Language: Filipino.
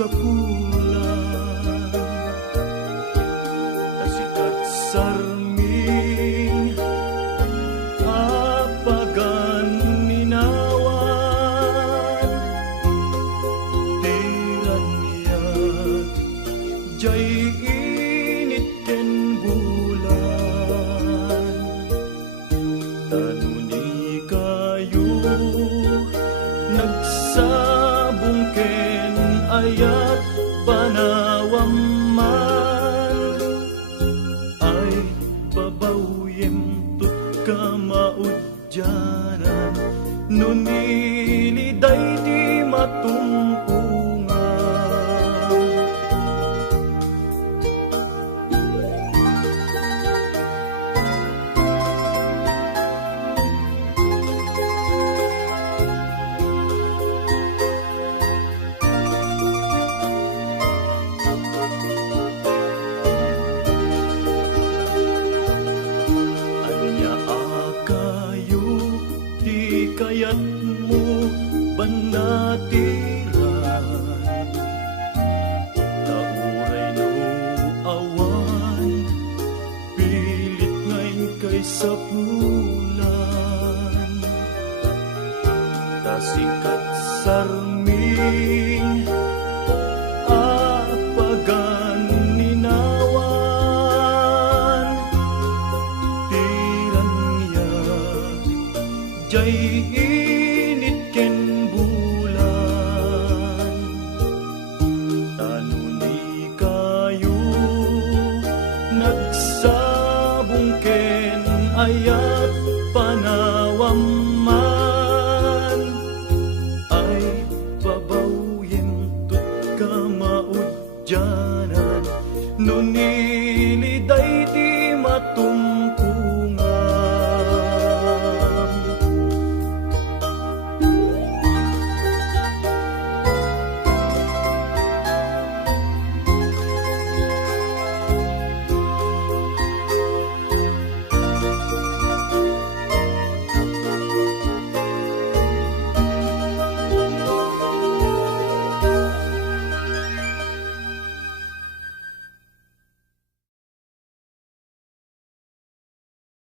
sa pulan, asikat sarming apagan ninawan, tiran niya jay init ken bulan, tanuni kayo nagsabong ken ayat panawam man, ay babawyem tut kamaudyanan, nuniliday di matumpungan. Kayat mo banatiran, nauray no awan, pilit ngayon kay sa pulan, tasikat sarming apagan ninawan, tiran niya jay init ken bulan, tanuni kayo nagsabong ken ayat panawam